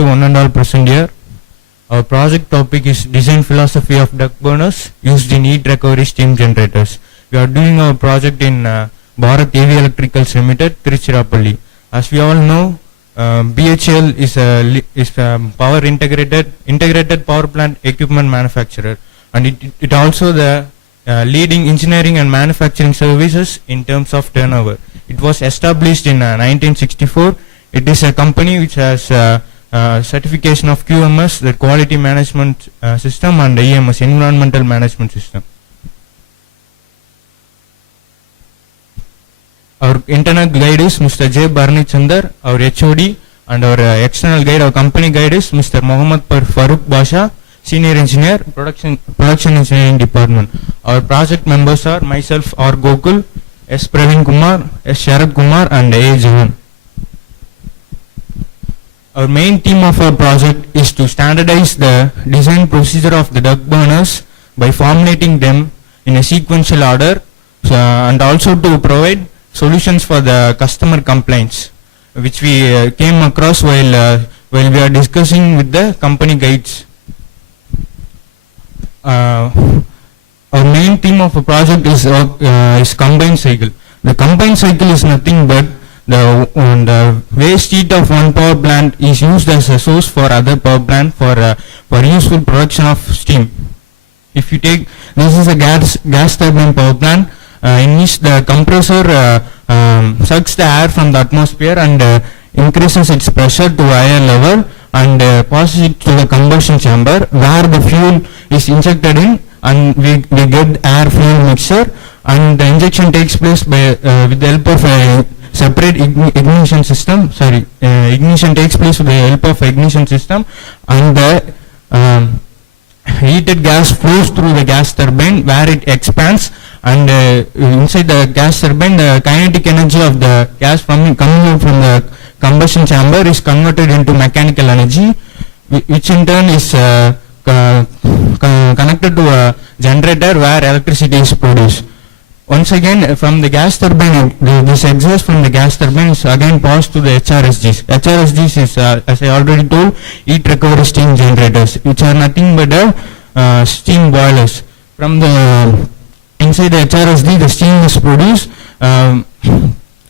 to one and all present here. Our project topic is design philosophy of duct burners used in heat recovery steam generators. We are doing our project in Bharat AV Electricals Limited, Tiruchirappalli. As we all know, BHEL is a power integrated power plant equipment manufacturer, and it also the leading engineering and manufacturing services in terms of turnover. It was established in 1964. It is a company which has certification of QMS, the quality management system, and EMS, environmental management system. Our internal guide is Mr. J. Barney Chandar, our HOD, and our external guide, our company guide is Mr. Mohammad Farooq Basha, Senior Engineer, Production Engineering Department. Our project members are myself, R. Gokul, S. Praveen Kumar, S. Sharad Kumar, and A. Jahan. Our main theme of our project is to standardize the design procedure of the duct burners by formulating them in a sequential order, and also to provide solutions for the customer complaints, which we came across while we are discussing with the company guides. Our main theme of a project is combined cycle. The combined cycle is nothing but the waste heat of one power plant is used as a source for other power plant for useful production of steam. If you take, this is a gas turbine power plant in which the compressor sucks the air from the atmosphere and increases its pressure to a higher level and passes it to the combustion chamber where the fuel is injected in, and we get air fuel mixture, and the injection takes place by with the help of a separate ignition system. Ignition takes place with the help of ignition system, and the heated gas flows through the gas turbine where it expands, and inside the gas turbine the kinetic energy of the gas coming out from the combustion chamber is converted into mechanical energy, which in turn is connected to a generator where electricity is produced. Once again, from the gas turbine, this exhaust from the gas turbine is again passed to the HRSGs. HRSGs is, as I already told, heat recovery steam generators, which are nothing but steam boilers. From the inside the HRSG, the steam is produced,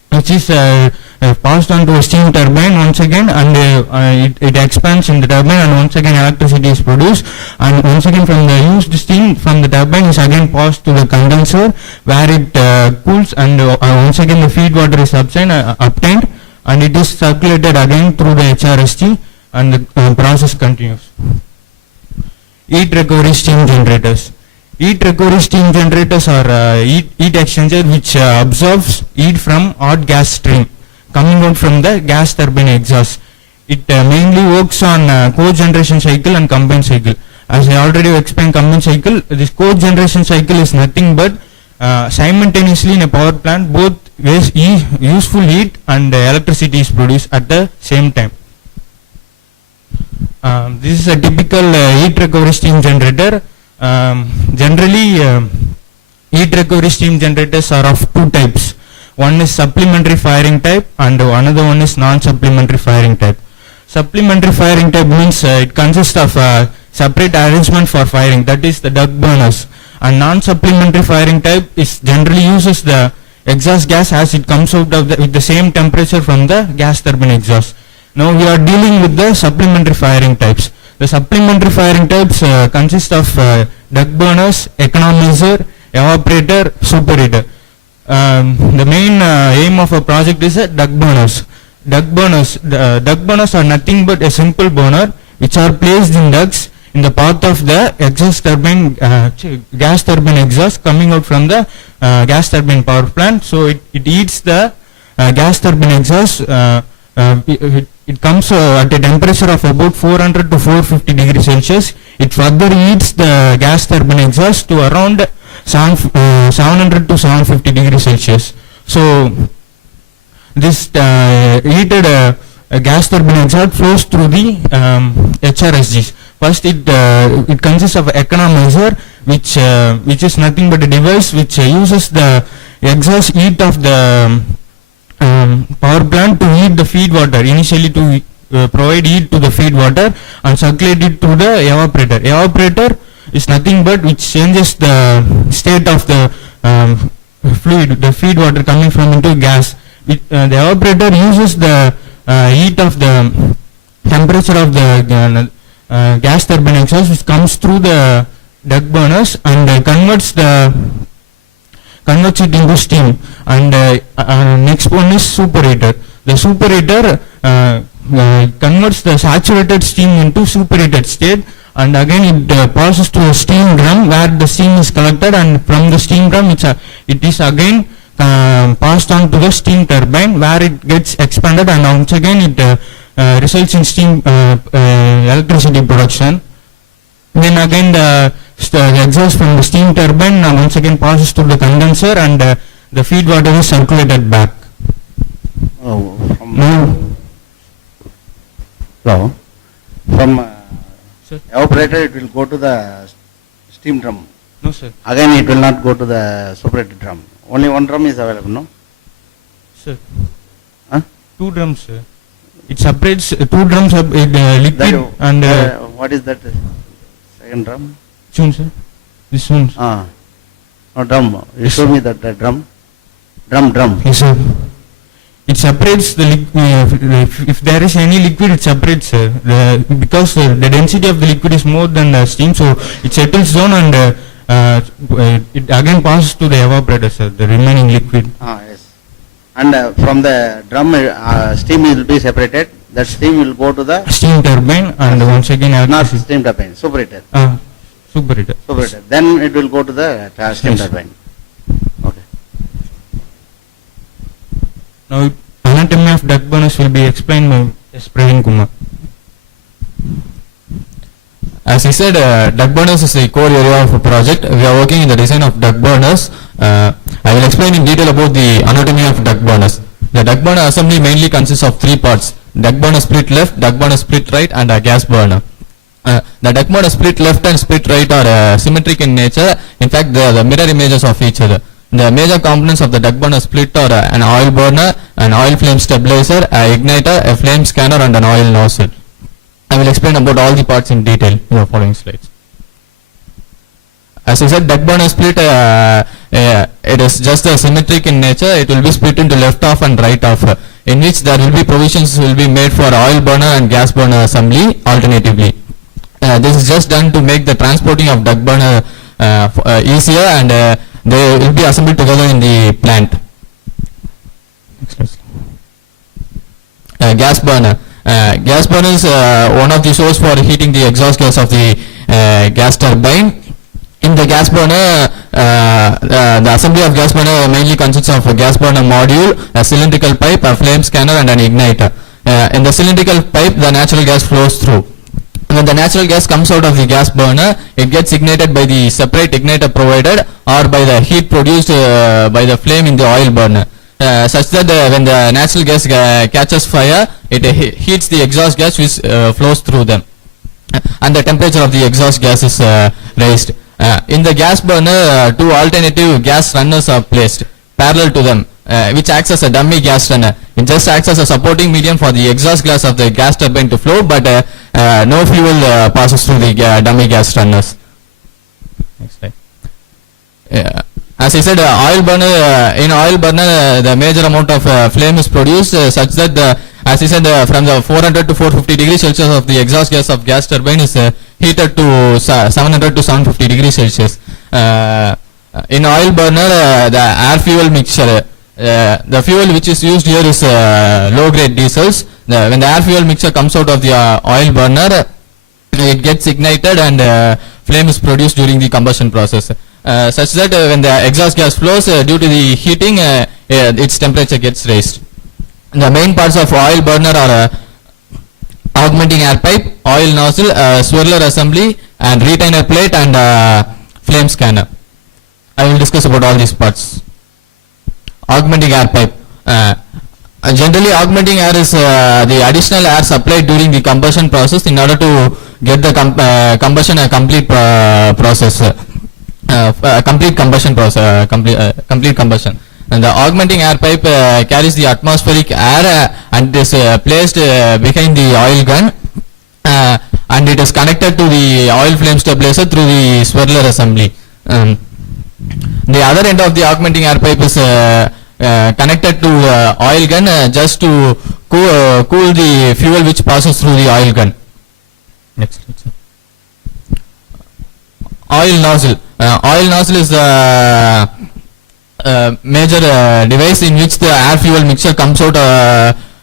which is passed on to a steam turbine once again, and it expands in the turbine, and once again electricity is produced, and once again from the used steam from the turbine is again passed to the condenser where it cools, and once again the feed water is obtained, and it is circulated again through the HRSG, and the process continues. Heat recovery steam generators. Heat recovery steam generators are heat exchanger which absorbs heat from hot gas stream coming out from the gas turbine exhaust. It mainly works on cogeneration cycle and combined cycle. As I already explained combined cycle, this cogeneration cycle is nothing but simultaneously in a power plant both useful heat and electricity is produced at the same time. This is a typical heat recovery steam generator. Generally, heat recovery steam generators are of two types. One is supplementary firing type and another one is non-supplementary firing type. Supplementary firing type means it consists of a separate arrangement for firing, that is the duct burners. And non-supplementary firing type is generally uses the exhaust gas as it comes out of with the same temperature from the gas turbine exhaust. Now we are dealing with the supplementary firing types. The supplementary firing types consist of duct burners, economizer, evaporator, superheater. The main aim of a project is duct burners. Duct burners are nothing but a simple burner which are placed in ducts in the path of the exhaust turbine, gas turbine exhaust coming out from the gas turbine power plant. So it heats the gas turbine exhaust. It comes at a temperature of about 400 to 450 degrees Celsius. It further heats the gas turbine exhaust to around 700 to 750 degrees Celsius. So this heated gas turbine exhaust flows through the HRSGs. First, it consists of economizer, which is nothing but a device which uses the exhaust heat of the power plant to heat the feed water, initially to provide heat to the feed water and circulate it to the evaporator. Evaporator is nothing but which changes the state of the fluid, the feed water coming from into gas. The evaporator uses the heat of the temperature of the gas turbine exhaust, which comes through the duct burners and converts it into steam. And next one is superheater. The superheater converts the saturated steam into superheated state, and again it passes to a steam drum where the steam is collected, and from the steam drum it is again passed on to the steam turbine where it gets expanded, and once again it results in steam electricity production. Then again the exhaust from the steam turbine once again passes to the condenser, and the feed water is circulated back. From evaporator it will go to the steam drum. No sir. Again it will not go to the separated drum. Only one drum is available, no? Sir. Huh? 2 drums sir. It separates 2 drums of liquid That, and what is that second drum? Soon sir. This one. No, drum. You Yes, show sir. me that drum. Drum. Yes sir. It separates the liquid. If there is any liquid, it separates sir. Because the density of the liquid is more than the steam, so it settles down and it again passes to the evaporator sir, the remaining liquid. Yes. And from the drum, steam will be separated. That steam will go to the Steam turbine and once again not electricity. steam turbine, superheater. Superheater. Superheater. Then it will go to the steam Yes. turbine. Okay. Now anatomy of duct burners will be explained by S. Praveen Kumar. As he said, duct burners is the core area of a project. We are working in the design of duct burners. I will explain in detail about the anatomy of duct burners. The duct burner assembly mainly consists of 3 parts: duct burner split left, duct burner split right, and a gas burner. The duct burner split left and split right are symmetric in nature. In fact, they are the mirror images of each other. The major components of the duct burner split are an oil burner, an oil flame stabilizer, a igniter, a flame scanner, and an oil nozzle. I will explain about all the parts in detail in the following slides. As I said, duct burner split, it is just symmetric in nature. It will be split into left half and right half, in which there will be provisions will be made for oil burner and gas burner assembly alternatively. This is just done to make the transporting of duct burner easier, and they will be assembled together in the plant. Gas burner. Gas burner is one of the source for heating the exhaust gas of the gas turbine. In the gas burner, the assembly of gas burner mainly consists of a gas burner module, a cylindrical pipe, a flame scanner, and an igniter. In the cylindrical pipe, the natural gas flows through. When the natural gas comes out of the gas burner, it gets ignited by the separate igniter provided or by the heat produced by the flame in the oil burner. Such that when the natural gas catches fire, it heats the exhaust gas which flows through them, and the temperature of the exhaust gas is raised. In the gas burner, 2 alternative gas runners are placed parallel to them, which acts as a dummy gas runner. It just acts as a supporting medium for the exhaust gas of the gas turbine to flow, but no fuel passes through the dummy gas runners. Next slide. As I said, oil burner, in oil burner, the major amount of flame is produced such that, as I said, from the 400 to 450 degrees Celsius of the exhaust gas of gas turbine is heated to 700 to 750 degrees Celsius. In oil burner, the air fuel mixture, the fuel which is used here is low grade diesels. When the air fuel mixture comes out of the oil burner, it gets ignited and flame is produced during the combustion process. Such that when the exhaust gas flows, due to the heating, its temperature gets raised. The main parts of oil burner are augmenting air pipe, oil nozzle, swirler assembly, and retainer plate, and flame scanner. I will discuss about all these parts. Augmenting air pipe. Generally, augmenting air is the additional air supplied during the combustion process in order to get the combustion a complete process. Complete combustion process. Complete combustion. And the augmenting air pipe carries the atmospheric air and is placed behind the oil gun, and it is connected to the oil flame stabilizer through the swirler assembly. The other end of the augmenting air pipe is connected to oil gun just to cool the fuel which passes through the oil gun. Next slide, sir. Oil nozzle. Oil nozzle is the major device in which the air fuel mixture comes out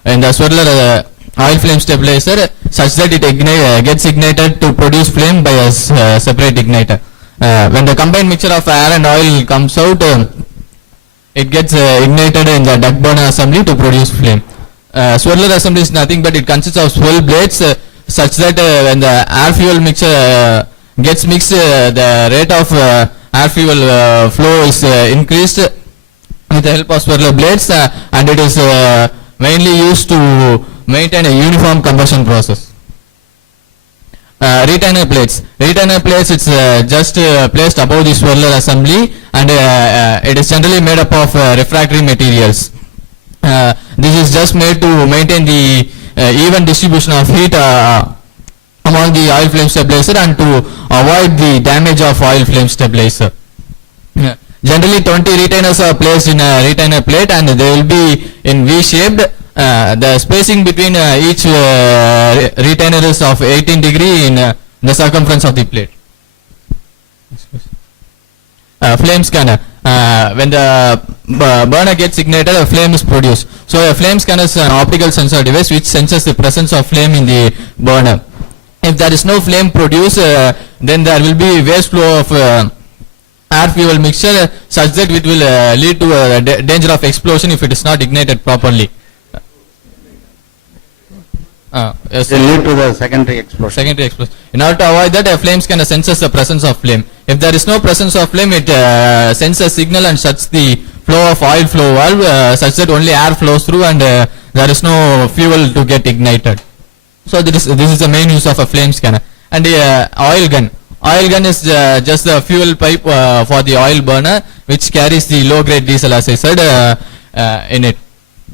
in the swirler oil flame stabilizer such that it gets ignited to produce flame by a separate igniter. When the combined mixture of air and oil comes out, it gets ignited in the duct burner assembly to produce flame. Swirler assembly is nothing but it consists of swirl blades such that when the air fuel mixture gets mixed, the rate of air fuel flow is increased with the help of swirler blades, and it is mainly used to maintain a uniform combustion process. Retainer plates. Retainer plates, it's just placed above the swirler assembly, and it is generally made up of refractory materials. This is just made to maintain the even distribution of heat among the oil flame stabilizer and to avoid the damage of oil flame stabilizer. Generally 20 retainers are placed in a retainer plate and they will be in V-shaped. The spacing between each retainer is of 18 degree in the circumference of the plate. Flame scanner. When the burner gets ignited, a flame is produced. So a flame scanner is an optical sensor device which senses the presence of flame in the burner. If there is no flame produced, then there will be waste flow of air fuel mixture such that it will lead to a danger of explosion if it is not ignited properly. Yes, It will lead to the secondary explosion. secondary explosion. In order to avoid that, a flame scanner senses the presence of flame. If there is no presence of flame, it sends a signal and shuts the flow of oil flow valve such that only air flows through and there is no fuel to get ignited. So this is the main use of a flame scanner. And oil gun. Oil gun is just the fuel pipe for the oil burner which carries the low grade diesel, as I said, in it.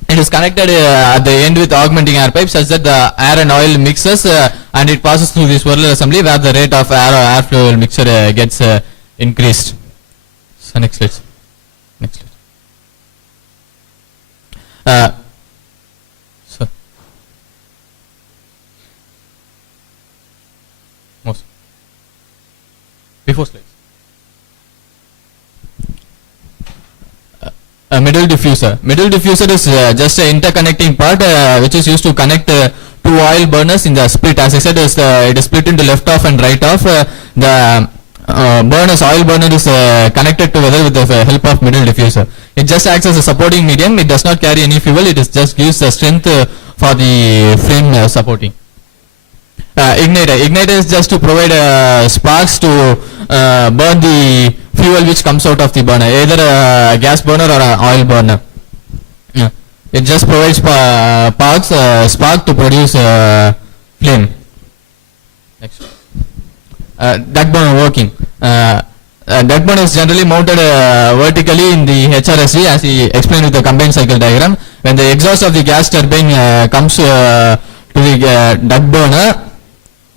It is connected at the end with augmenting air pipe such that the air and oil mixes and it passes through the swirler assembly where the rate of air flow mixture gets increased. So next slide. Next slide. So most before slides. Middle diffuser. Middle diffuser is just an interconnecting part which is used to connect two oil burners in the split. As I said, it is split into left off and right off. The oil burner is connected together with the help of middle diffuser. It just acts as a supporting medium. It does not carry any fuel. It is just gives the strength for the flame supporting. Igniter. Igniter is just to provide sparks to burn the fuel which comes out of the burner, either a gas burner or an oil burner. It just provides spark to produce flame. Next. Duct burner working. Duct burner is generally mounted vertically in the HRSG as he explained with the combined cycle diagram. When the exhaust of the gas turbine comes to the duct burner,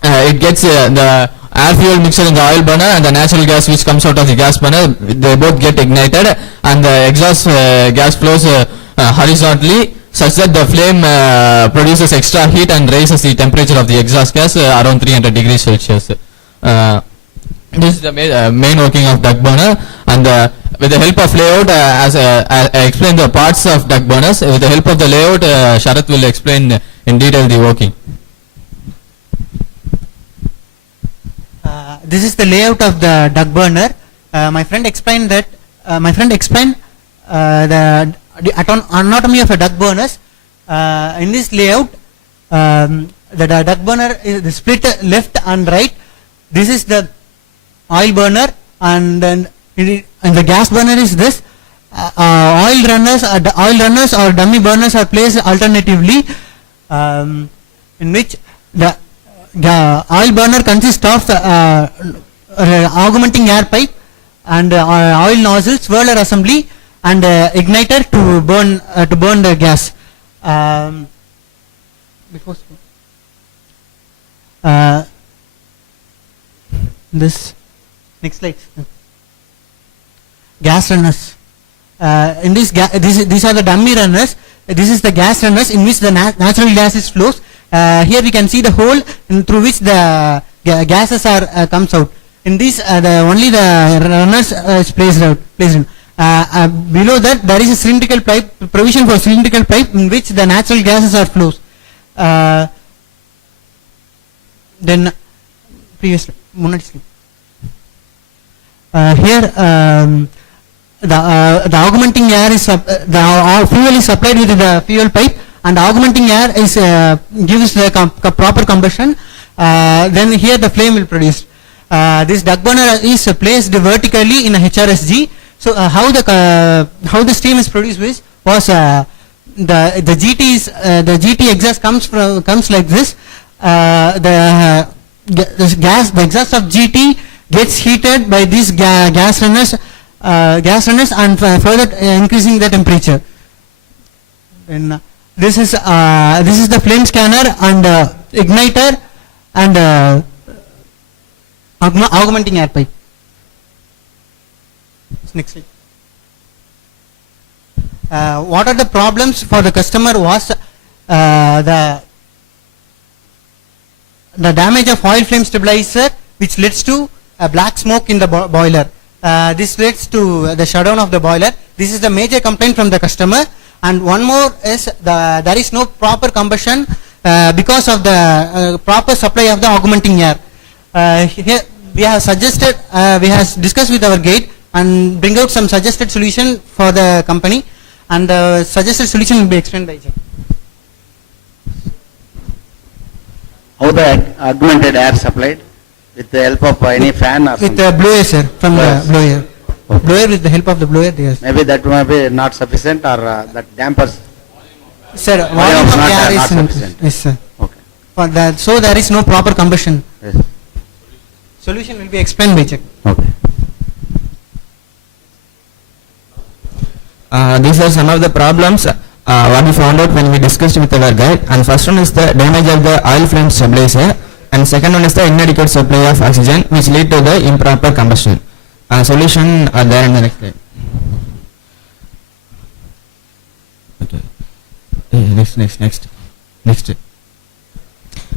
it gets the air fuel mixture in the oil burner and the natural gas which comes out of the gas burner, they both get ignited and the exhaust gas flows horizontally such that the flame produces extra heat and raises the temperature of the exhaust gas around 300 degrees Celsius. This is the main working of duct burner, and with the help of layout, as I explained the parts of duct burners, with the help of the layout, Sharath will explain in detail the working. This is the layout of the duct burner. My friend explained that. The anatomy of a duct burners. In this layout, the duct burner is split left and right. This is the oil burner, and then the gas burner is this. Oil runners or dummy burners are placed alternatively, in which the oil burner consists of augmenting air pipe and oil nozzle, swirler assembly, and igniter to burn the gas. Before this next slide. Gas runners. In this these are the dummy runners. This is the gas runners in which the natural gases flows. Here we can see the hole through which the gases are comes out. In this only the runners is placed in. Below that there is a cylindrical pipe, provision for cylindrical pipe in which the natural gases are flows. Then previous here the augmenting air is the fuel is supplied with the fuel pipe, and augmenting air is gives the proper combustion. Then here the flame will produce. This duct burner is placed vertically in a HRSG. So how the steam is produced was the GT exhaust comes like this. The exhaust of GT gets heated by these gas runners and further increasing the temperature. And this is the flame scanner and igniter and augmenting air pipe. Next slide. What are the problems for the customer was the damage of oil flame stabilizer, which leads to a black smoke in the boiler. This leads to the shutdown of the boiler. This is the major complaint from the customer. And one more is there is no proper combustion because of the proper supply of the augmenting air. Here we have suggested, we have discussed with our gate and bring out some suggested solution for the company, and the suggested solution will be explained by Jack. How the augmented air supplied? With the help of any fan or With something? the blower, sir, from Yes. the blower. Okay. Blower, with the help of the blower, yes. Maybe that may be not sufficient, or that dampers. Sir, Volume volume of not- the air not is sufficient. yes, sir. Okay. For that, so there is no proper combustion. Yes. Solution will be explained by Jack. Okay. These are some of the problems what we found out when we discussed with our guide. And first one is the damage of the oil flame stabilizer, and second one is the inadequate supply of oxygen, which lead to the improper combustion. Solution are there in the next slide. Okay. Next.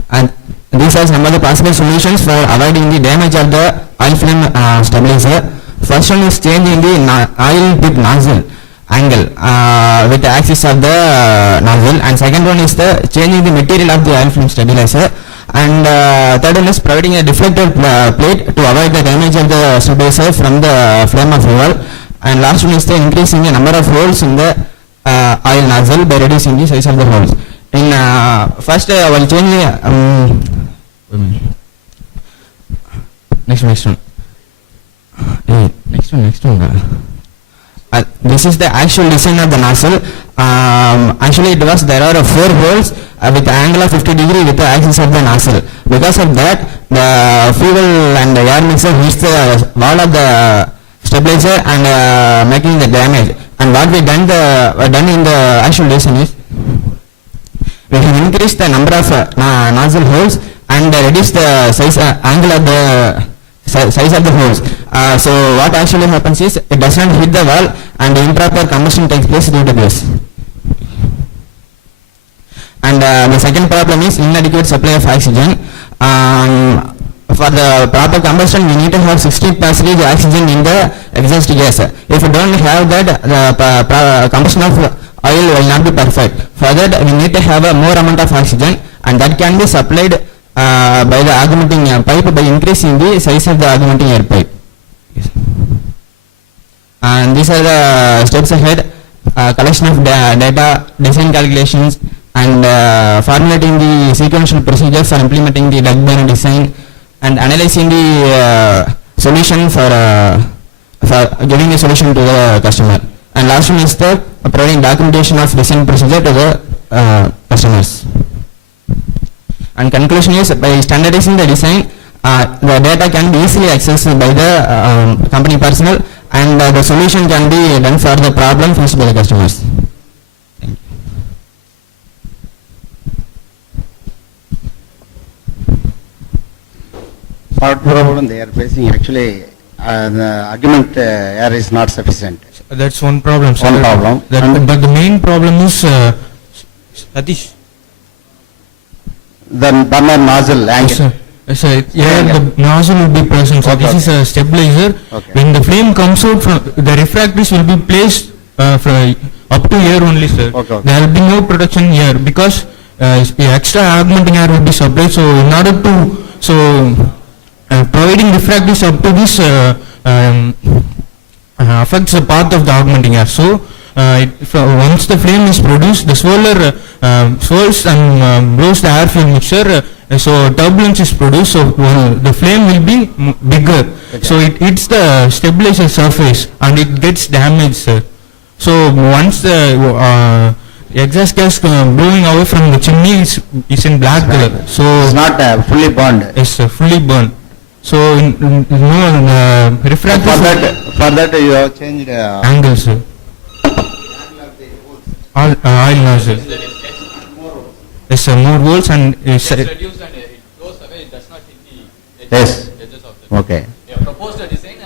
And these are some of the possible solutions for avoiding the damage of the oil flame stabilizer. First one is changing the oil tip nozzle angle with the axis of the nozzle, and second one is the changing the material of the oil flame stabilizer, and third one is providing a deflector plate to avoid the damage of the stabilizer from the flame of fuel, and last one is the increasing the number of holes in the oil nozzle by reducing the size of the holes. In first while changing next one. This is the actual design of the nozzle. Actually there are 4 holes with an angle of 50 degree with the axis of the nozzle. Because of that, the fuel and the air mixer hits the wall of the stabilizer and making the damage. And what we done in the actual design is we have increased the number of nozzle holes and reduced the size angle of the size of the holes. So what actually happens is it does not hit the wall and improper combustion takes place due to this. And the second problem is inadequate supply of oxygen. For the proper combustion, we need to have 60% oxygen in the exhaust gas. If you don't have that, the combustion of oil will not be perfect. For that, we need to have a more amount of oxygen, and that can be supplied by the augmenting air pipe by increasing the size of the augmenting air pipe. Yes. And these are the steps ahead: collection of data, design calculations, and formulating the sequential procedure for implementing the duct burner design, and analyzing the solution for giving the solution to the customer. And last one is the providing documentation of design procedure to the customers. And conclusion is, by standardizing the design, the data can be easily accessed by the company personnel, and the solution can be done for the problem faced by the customers. For problem they are facing, actually, the argument air is not sufficient. That's one problem, sir. One problem. But the main problem is, Satish. The burner nozzle Yes, angle. sir. Yes, sir. Here the nozzle will be present, so Okay, this is a stabilizer. Okay. When the flame comes out from, the refractories will be placed from up to here only, sir. Okay, okay. There will be no protection here because the extra augmenting air will be supplied, so in order to, providing refractories up to this affects the path of the augmenting air. So, once the flame is produced, the swirler swirls and blows the air fuel mixture, so turbulence is produced, so the flame will be bigger. So it hits the stabilizer surface and it gets damaged, sir. So once the exhaust gas blowing away from the chimney is in black color. So It's not fully burned. yes, sir, fully burned. So refractory For that you have changed angle, sir. Oil nozzle. Yes, sir, more volts and Reduced and it goes away, it does not hit the Yes. edges of the. Okay. We have proposed a design,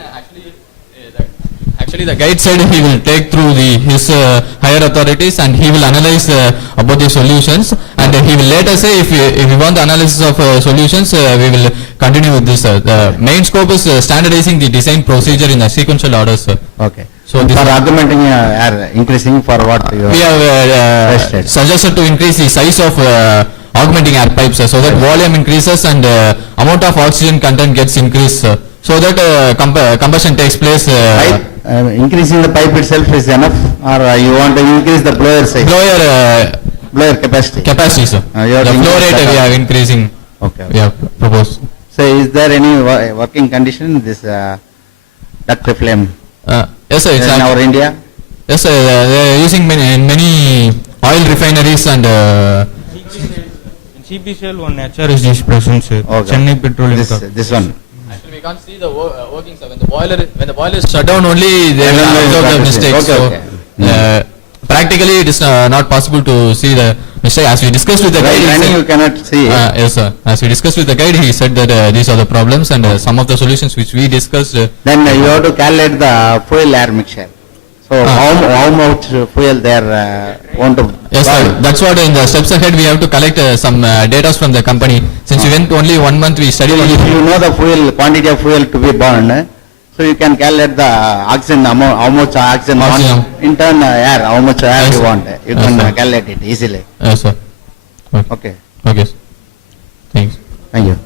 actually the guide said he will take through his higher authorities and he will analyze about the solutions, and he will later say if we want the analysis of solutions, we will continue with this. The main scope is standardizing the design procedure in a sequential order, sir. Okay. So So this for is- augmenting air, increasing for what you We have Tested. suggested to increase the size of augmenting air pipes, so that volume increases and amount of oxygen content gets increased, so that combustion takes place. pipe, increasing the pipe itself is enough, or you want to increase the blower size, blower capacity? Capacity, sir. You have The to flow increase rate that we up. are increasing, Okay. we have proposed. So is there any working condition in this duct flame Yes, sir, it's in our India? yes, sir, they are using many oil refineries and in CPCL one HRSG is present, sir. Okay. Chennai Petroleum This one. actually we can't see the workings, sir. When the boiler is shut down only, they Then will only observe the practice it. mistakes. Okay, So, okay. practically it is not possible to see the mistake. As we discussed with the guide, he Running you said, cannot see. yes, sir. As we discussed with the guide, he said that these are the problems, and some of the solutions which we discussed. Then you have to calculate the fuel air mixture. So how much fuel they are want to Yes, burn. sir. That's what in the steps ahead we have to collect some data from the company. Since we went only 1 month, we studied only. If you know the fuel, quantity of fuel to be burned, so you can calculate the oxygen amount, how much oxygen Oxygen. want, in turn air, how much air Yes, you sir. want. You Yes, can sir. calculate it easily. Yes, sir. Okay. Okay, Okay. Sir. Thanks. thank you.